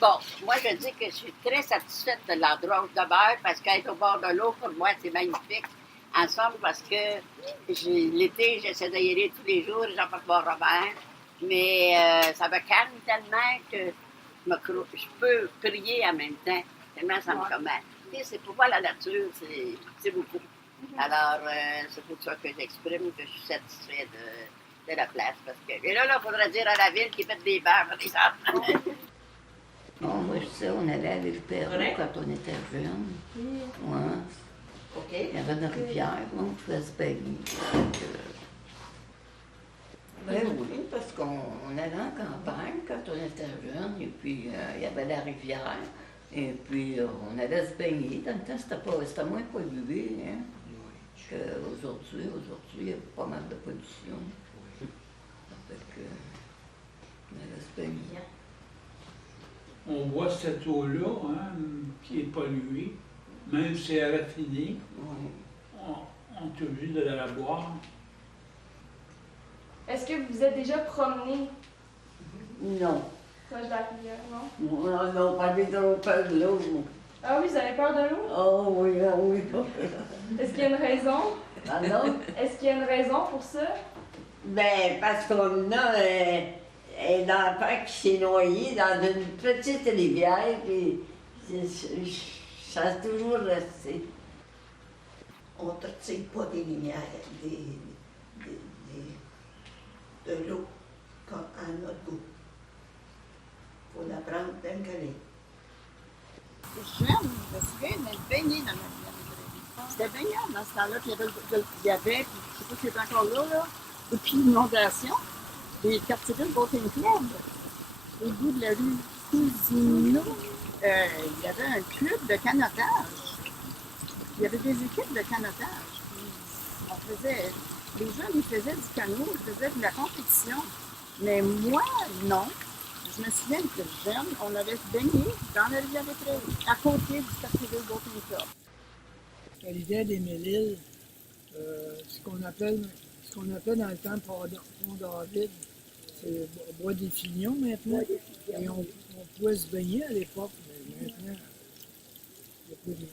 Bon, moi, je dis que je suis très satisfaite de l'endroit où je demeure parce qu'être au bord de l'eau, pour moi, c'est magnifique. Ensemble, parce que l'été, j'essaie d'y aller tous les jours, j'en fais mon Robert. Mais ça me calme tellement que je peux prier en même temps. Tellement ça me commande. C'est pour moi la nature, c'est beaucoup. Alors, c'est pour ça que j'exprime que je suis satisfait de la place. Parce que, et là, il faudrait dire à la ville qu'ils mettent des bancs, par exemple. Bon, moi, je sais, on allait à l'île Pérou quand on était jeunes. Ouais. OK. Il y avait une rivière, on pouvait se baigner. Ben oui, parce qu'on allait en campagne quand on était jeunes, et puis il y avait la rivière, et puis on allait se baigner. Dans le temps, c'était moins pollué hein, qu'aujourd'hui. Aujourd'hui, il y a pas mal de pollution. Fait que, on allait se baigner. On boit cette eau-là, hein, qui est polluée, même si elle est raffinée, on est obligé de la boire. Est-ce que vous vous êtes déjà promené Non. proche de la rivière, non? Non, pas trop peur de l'eau. Ah oui, vous avez peur de l'eau? Oh oui, oh oui. Est-ce qu'il y a une raison? Ah non? Est-ce qu'il y a une raison pour ça? Ben, parce qu'on a un enfant qui s'est noyé dans une petite rivière, puis ça a toujours resté. On ne tire pas des lumières, de l'eau comme à notre goût. Il faut la prendre telle qu'elle est. Jeune, je me souviens d'être baignée dans la rivière. C'était baignable dans ce temps-là. Puis il y avait, puis je ne sais pas si c'est encore là, depuis l'inondation, les quartiers de Boating Club, au bout de la rue Cousineau, il y avait un club de canotage. Il y avait des équipes de canotage. Puis on faisait, les jeunes, ils faisaient du canot, ils faisaient de la compétition. Mais moi, non. Je me souviens que jeune, on avait baigné dans la rivière des Prairies, à côté du quartier de Boating Club. La rivière des Mille-Îles, ce qu'on appelle dans le temps Pont-David, c'est Bois des Filions maintenant. Et on pouvait se baigner à l'époque, mais maintenant, il n'y a plus rien.